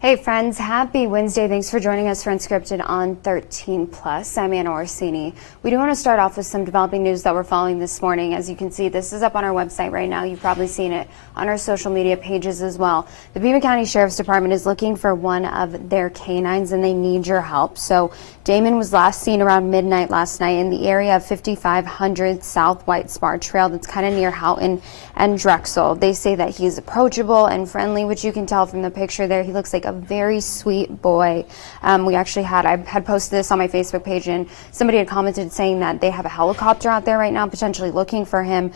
Hey friends, happy Wednesday. Thanks for joining us for Unscripted on 13 Plus. I'm Anna Orsini. We do want to start off with some developing news that we're following this morning. As you can see, this is up on our website right now. You've probably seen it on our social media pages as well. The Pima County Sheriff's Department is looking for one of their canines and they need your help. So Damon was last seen around midnight last night in the area of 5500 South White Spar Trail. That's kind of near Houghton and Drexel. They say that he's approachable and friendly, which you can tell from the picture there. He looks like a very sweet boy. I had posted this on my Facebook page and somebody had commented saying that they have a helicopter out there right now potentially looking for him.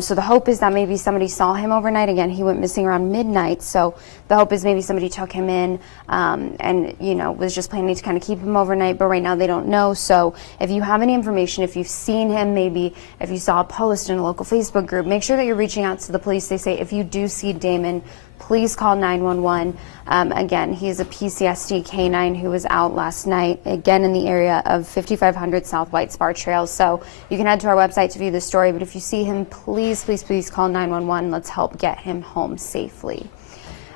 So the hope is that maybe somebody saw him overnight. Again, he went missing around midnight. So the hope is maybe somebody took him in and, was just planning to kind of keep him overnight. But right now they don't know. So if you have any information, if you've seen him, maybe if you saw a post in a local Facebook group, make sure that you're reaching out to the police. They say if you do see Damon, please call 911. Again, he's a PCSD canine who was out last night, again in the area of 5500 South White Spar Trail. So you can head to our website to view the story. But if you see him, please call 911. Let's help get him home safely.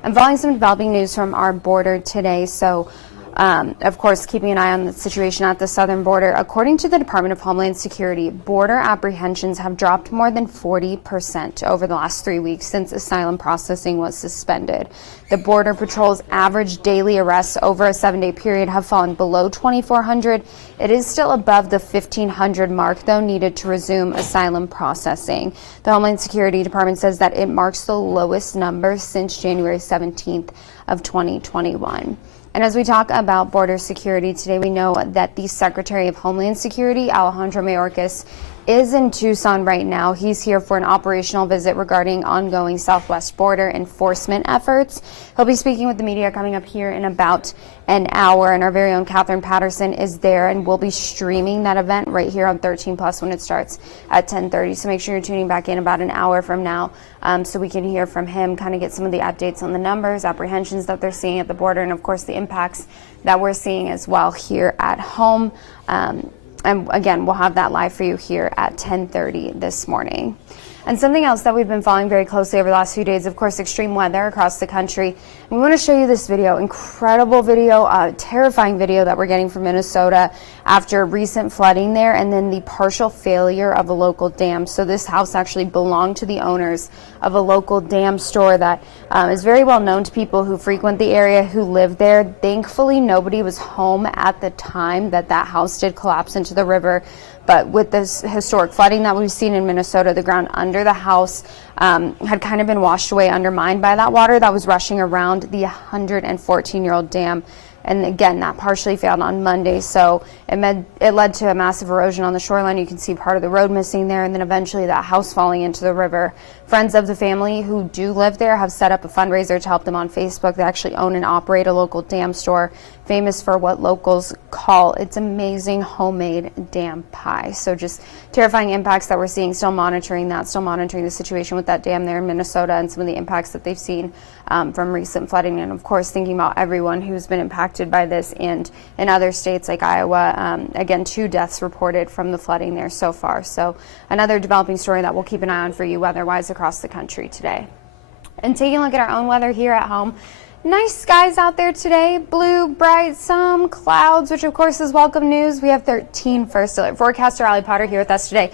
I'm following some developing news from our border today. So of course, keeping an eye on the situation at the southern border. According to the Department of Homeland Security, border apprehensions have dropped more than 40% over the last 3 weeks since asylum processing was suspended. The Border Patrol's average daily arrests over a 7-day period have fallen below 2,400. It is still above the 1,500 mark, though, needed to resume asylum processing. The Homeland Security Department says that it marks the lowest number since January 17th of 2021. And as we talk about border security today, we know that the Secretary of Homeland Security, Alejandro Mayorkas, is in Tucson right now. He's here for an operational visit regarding ongoing southwest border enforcement efforts. He'll be speaking with the media coming up here in about an hour, and our very own Catherine Patterson is there, and we'll be streaming that event right here on 13 Plus when it starts at 10:30. So make sure you're tuning back in about an hour from now so we can hear from him, kind of get some of the updates on the numbers, apprehensions that they're seeing at the border, and of course the impacts that we're seeing as well here at home. And again, we'll have that live for you here at 10:30 this morning. And something else that we've been following very closely over the last few days, of course, extreme weather across the country. And we want to show you this video, incredible video, terrifying video that we're getting from Minnesota after recent flooding there and then the partial failure of a local dam. So this house actually belonged to the owners of a local dam store that is very well known to people who frequent the area, who live there. Thankfully, nobody was home at the time that house did collapse into the river. But with this historic flooding that we've seen in Minnesota, the ground under the house had kind of been washed away, undermined by that water that was rushing around the 114-year-old dam. And again, that partially failed on Monday, so it led to a massive erosion on the shoreline. You can see part of the road missing there, and then eventually that house falling into the river. Friends of the family who do live there have set up a fundraiser to help them on Facebook. They actually own and operate a local dam store, famous for what locals call its amazing homemade dam pie. So just terrifying impacts that we're seeing, still monitoring the situation with that dam there in Minnesota and some of the impacts that they've seen from recent flooding. And of course, thinking about everyone who's been impacted by this, and in other states like Iowa, again, 2 deaths reported from the flooding there so far. So another developing story that we'll keep an eye on for you weather-wise across the country today. And taking a look at our own weather here at home. Nice skies out there today, blue, bright, some clouds, which of course is welcome news. We have 13 first alert forecaster Ali Potter here with us today.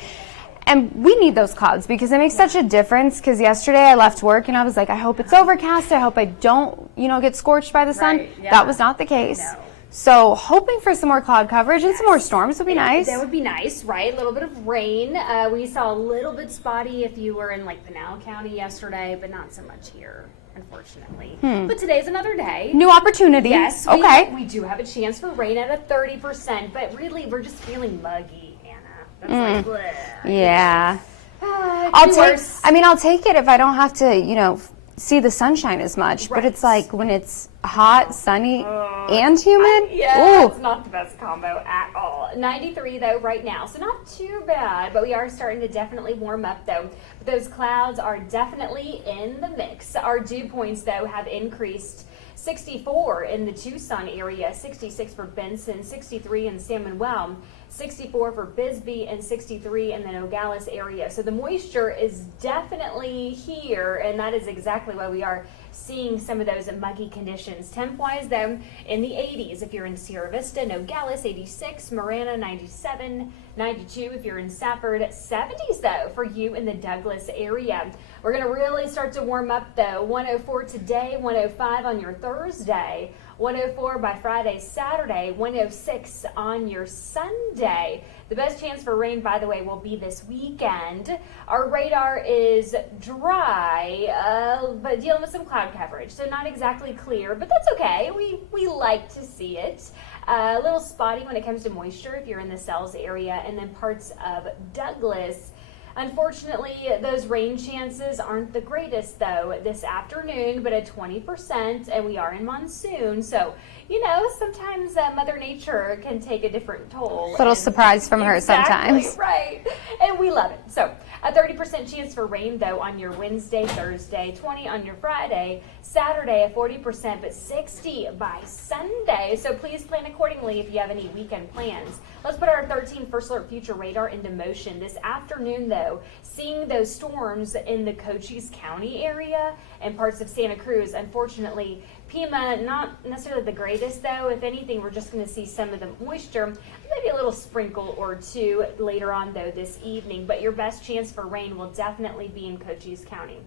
And we need those clouds because it makes such a difference. Because yesterday I left work and I was like, I hope it's overcast. I hope I don't, get scorched by the sun. Right, yeah. That was not the case. No. So hoping for some more cloud coverage and some more storms would be nice. That would be nice, right? A little bit of rain. We saw a little bit spotty if you were in like Pinal County yesterday, but not so much here, unfortunately. But today's another day. New opportunity. Yes. We do have a chance for rain at a 30%, but really we're just feeling muggy, Anna. That's like, bleh. Yeah. I'll take it if I don't have to, see the sunshine as much. Right. But it's like when it's hot, sunny, and humid. It's not the best combo at all. 93 though right now, so not too bad, but we are starting to definitely warm up though. Those clouds are definitely in the mix. Our dew points though have increased. 64 in the Tucson area, 66 for Benson, 63 in San Manuel. 64 for Bisbee, and 63 in the Nogales area. So the moisture is definitely here, and that is exactly why we are seeing some of those muggy conditions. Temp-wise, though, in the 80s if you're in Sierra Vista, Nogales 86, Marana 97, 92 if you're in Safford, 70s though for you in the Douglas area. We're going to really start to warm up though. 104 today, 105 on your Thursday, 104 by Friday, Saturday, 106 on your Sunday. The best chance for rain, by the way, will be this weekend. Our radar is dry, but dealing with some cloud coverage, so not exactly clear, but that's okay. We like to see it. A little spotty when it comes to moisture if you're in the Sells area, and then parts of Douglas. Unfortunately, those rain chances aren't the greatest though this afternoon, but at 20%, and we are in monsoon. So, you know, sometimes Mother Nature can take a different toll. Little surprise from her sometimes. Right, and we love it. So, a 30% chance for rain though on your Wednesday, Thursday, 20 on your Friday, Saturday at 40%, but 60 by Sunday. So please plan accordingly if you have any weekend plans. Let's put our 13 First Alert Future radar into motion this afternoon though. Seeing those storms in the Cochise County area and parts of Santa Cruz. Unfortunately, Pima, not necessarily the greatest though. If anything, we're just going to see some of the moisture, maybe a little sprinkle or two later on though this evening. But your best chance for rain will definitely be in Cochise County.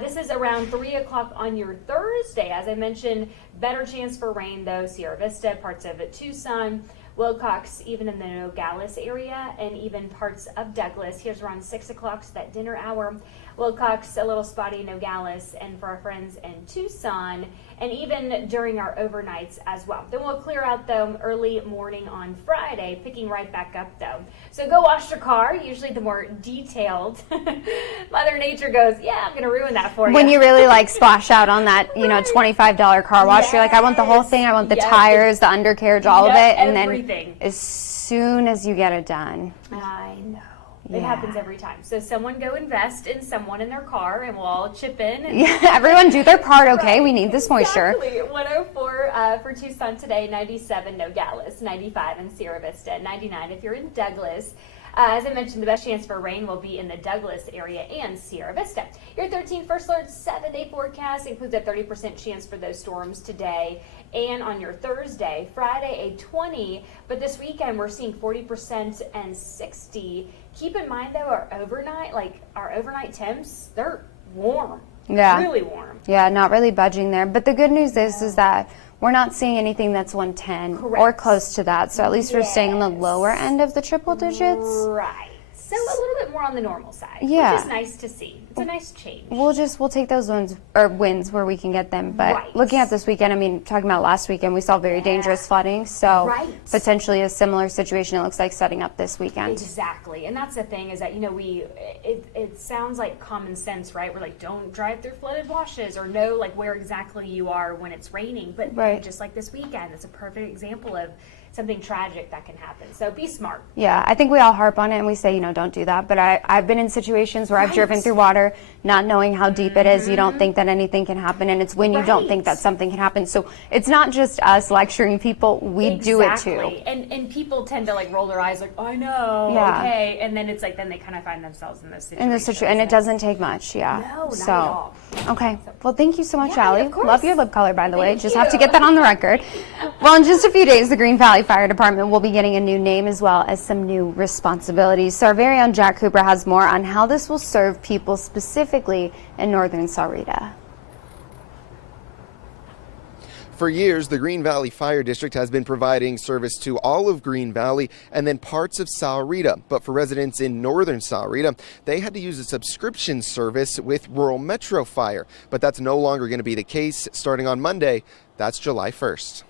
This is around 3 o'clock on your Thursday. As I mentioned, better chance for rain though. Sierra Vista, parts of Tucson, Wilcox, even in the Nogales area, and even parts of Douglas. Here's around 6 o'clock, so that dinner hour. Wilcox, a little spotty Nogales, and for our friends in Tucson, and even during our overnights as well. Then we'll clear out though early morning on Friday, picking right back up though. So go wash your car, usually the more detailed. Mother Nature goes, yeah, I'm gonna ruin that for you. When you really like splash out on that, you know, $25 car wash, you're like, I want the whole thing, I want the tires, the undercarriage, all of it, and everything. Then as soon as you get it done. I know. It happens every time. So someone go invest in someone in their car, and we'll all chip in. And Everyone do their part, okay? Right. We need this moisture. Exactly. 104 for Tucson today, 97 Nogales, 95 in Sierra Vista, 99 if you're in Douglas. As I mentioned, the best chance for rain will be in the Douglas area and Sierra Vista. Your 13 First Alert 7-day forecast includes a 30% chance for those storms today and on your Thursday. Friday, a 20, but this weekend we're seeing 40% and 60. Keep in mind, though, our overnight temps, they're warm. Yeah. Really warm. Yeah, not really budging there. But the good news is that we're not seeing anything that's 110 or close to that. So at least we're staying on the lower end of the triple digits. Right. So a little bit more on the normal side. Yeah. Which is nice to see. It's a nice change. We'll take those wins where we can get them. But looking at this weekend, I mean, talking about last weekend, we saw very dangerous flooding. So potentially a similar situation it looks like setting up this weekend. Exactly. And that's the thing is that, you know, it sounds like common sense, right? We're like, don't drive through flooded washes or know like where exactly you are when it's raining. But just like this weekend, it's a perfect example of something tragic that can happen. So be smart. Yeah, I think we all harp on it and we say, you know, don't do that. But I've been in situations where I've driven through water, not knowing how deep it is. You don't think that anything can happen. And it's when you don't think that something can happen. So it's not just us lecturing people. We do it too. And people tend to like roll their eyes like, oh, I know. Yeah. Okay. And then it's like, then they kind of find themselves in this situation. And it doesn't take much. Yeah. No, not at all. Okay. Well, thank you so much, Allie. Of course. Love your lip color, by the way. Just have to get that on the record. Well, in just a few days, the Green Valley Fire Department will be getting a new name as well as some new responsibilities. So our very own Jack Cooper has more on how this will serve people specifically in northern Sahuarita. For years, the Green Valley Fire District has been providing service to all of Green Valley and then parts of Sahuarita. But for residents in northern Sahuarita, they had to use a subscription service with Rural Metro Fire. But that's no longer going to be the case starting on Monday. That's July 1st.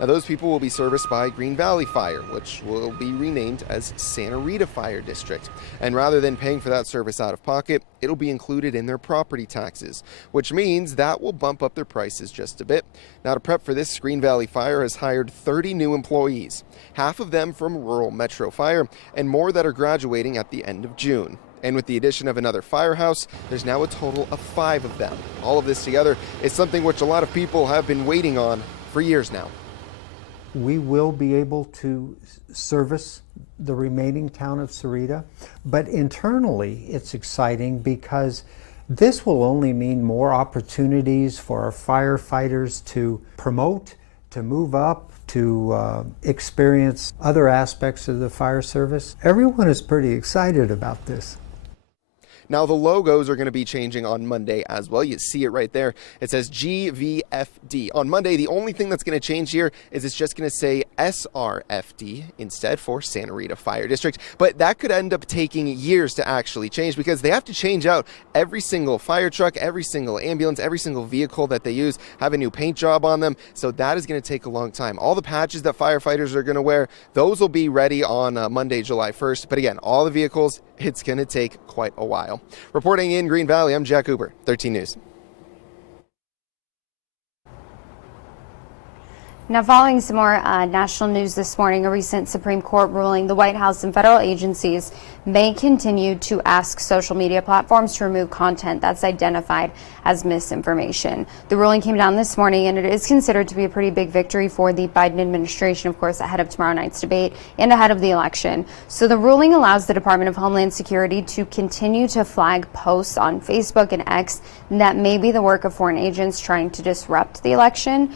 Now, those people will be serviced by Green Valley Fire, which will be renamed as Santa Rita Fire District. And rather than paying for that service out of pocket, it'll be included in their property taxes, which means that will bump up their prices just a bit. Now, to prep for this, Green Valley Fire has hired 30 new employees, half of them from Rural Metro Fire, and more that are graduating at the end of June. And with the addition of another firehouse, there's now a total of 5 of them. All of this together is something which a lot of people have been waiting on for years now. we will be able to service the remaining town of Sarita. But internally, it's exciting because this will only mean more opportunities for our firefighters to promote, to move up, to experience other aspects of the fire service. Everyone is pretty excited about this. Now, the logos are going to be changing on Monday as well. You see it right there. It says GVFD. On Monday, the only thing that's going to change here is it's just going to say SRFD instead for Santa Rita Fire District. But that could end up taking years to actually change because they have to change out every single fire truck, every single ambulance, every single vehicle that they use, have a new paint job on them. So that is going to take a long time. All the patches that firefighters are going to wear, those will be ready on Monday, July 1st. But again, all the vehicles, it's going to take quite a while. Reporting in Green Valley, I'm Jack Cooper, 13 News. Now, following some more national news this morning, a recent Supreme Court ruling, the White House and federal agencies may continue to ask social media platforms to remove content that's identified as misinformation. The ruling came down this morning, and it is considered to be a pretty big victory for the Biden administration, of course, ahead of tomorrow night's debate and ahead of the election. So the ruling allows the Department of Homeland Security to continue to flag posts on Facebook and X that may be the work of foreign agents trying to disrupt the election.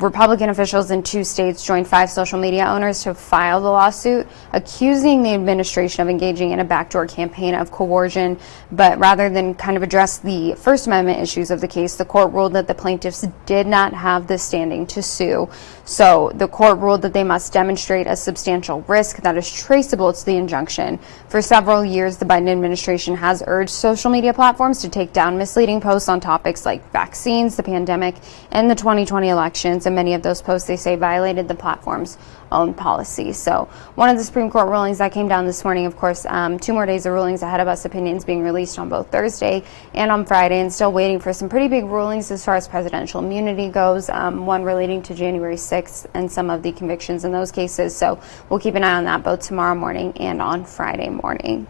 Republican officials in 2 states joined 5 social media owners to file the lawsuit, accusing the administration of engaging in a backdoor campaign of coercion. But rather than kind of address the First Amendment issues of the case, the court ruled that the plaintiffs did not have the standing to sue. So the court ruled that they must demonstrate a substantial risk that is traceable to the injunction. For several years, the Biden administration has urged social media platforms to take down misleading posts on topics like vaccines, the pandemic, and the 2020 election. And many of those posts, they say, violated the platform's own policy. So one of the Supreme Court rulings that came down this morning, of course, 2 more days of rulings ahead of us, opinions being released on both Thursday and on Friday, and still waiting for some pretty big rulings as far as presidential immunity goes, one relating to January 6th and some of the convictions in those cases. So we'll keep an eye on that both tomorrow morning and on Friday morning.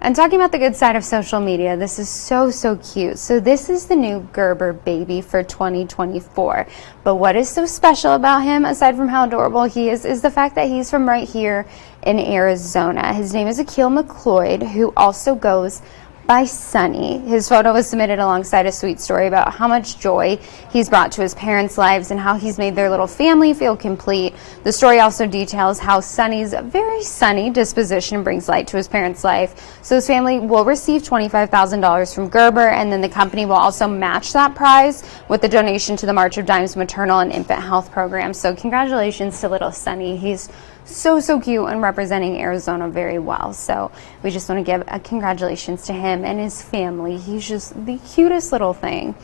And talking about the good side of social media, this is so cute. So this is the new Gerber baby for 2024. But what is so special about him, aside from how adorable he is the fact that he's from right here in Arizona. His name is Akil McLeod, who also goes by Sunny. His photo was submitted alongside a sweet story about how much joy he's brought to his parents' lives and how he's made their little family feel complete. The story also details how Sunny's very sunny disposition brings light to his parents' life. So his family will receive $25,000 from Gerber, and then the company will also match that prize with a donation to the March of Dimes maternal and infant health program. So congratulations to little Sunny. He's so cute and representing Arizona very well. So we just want to give a congratulations to him and his family. He's just the cutest little thing.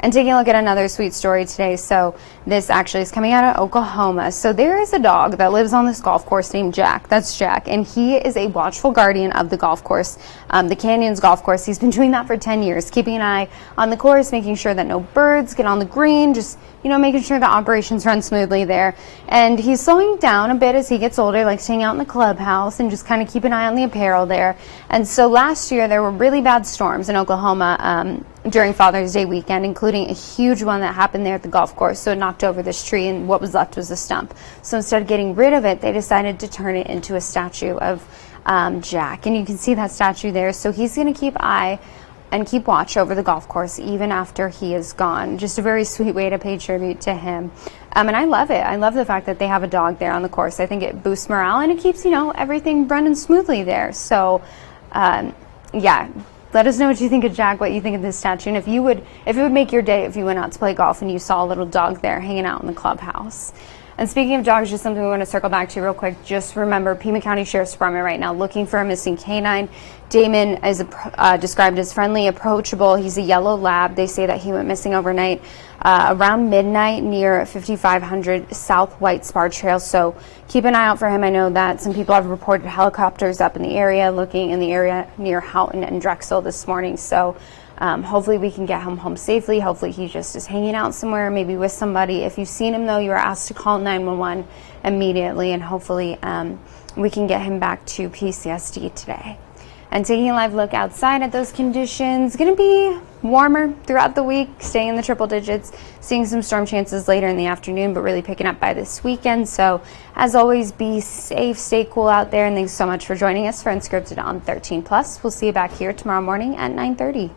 And taking a look at another sweet story today. So this actually is coming out of Oklahoma. So there is a dog that lives on this golf course named Jack. That's Jack. And he is a watchful guardian of the golf course, the Canyons golf course. He's been doing that for 10 years, keeping an eye on the course, making sure that no birds get on the green, just, making sure the operations run smoothly there. And he's slowing down a bit as he gets older, likes to hang out in the clubhouse and just kind of keep an eye on the apparel there. And so last year there were really bad storms in Oklahoma during Father's Day weekend, including a huge one that happened there at the golf course. So it knocked over this tree, and what was left was a stump. So instead of getting rid of it, they decided to turn it into a statue of Jack. And you can see that statue there. So he's going to keep eye and keep watch over the golf course even after he is gone. Just a very sweet way to pay tribute to him. And I love it. I love the fact that they have a dog there on the course. I think it boosts morale, and it keeps, everything running smoothly there. So, yeah. Let us know what you think of Jack, what you think of this statue, and if it would make your day if you went out to play golf and you saw a little dog there hanging out in the clubhouse. And speaking of dogs, just something we want to circle back to real quick. Just remember, Pima County Sheriff's Department right now looking for a missing canine. Damon is described as friendly, approachable. He's a yellow lab. They say that he went missing overnight around midnight near 5500 South White Spar Trail. So keep an eye out for him. I know that some people have reported helicopters up in the area, looking in the area near Houghton and Drexel this morning. So hopefully we can get him home safely. Hopefully he just is hanging out somewhere, maybe with somebody. If you've seen him, though, you are asked to call 911 immediately, and hopefully we can get him back to PCSD today. And taking a live look outside at those conditions, going to be warmer throughout the week, staying in the triple digits, seeing some storm chances later in the afternoon, but really picking up by this weekend. So as always, be safe, stay cool out there, and thanks so much for joining us for Unscripted on 13 Plus. We'll see you back here tomorrow morning at 9:30.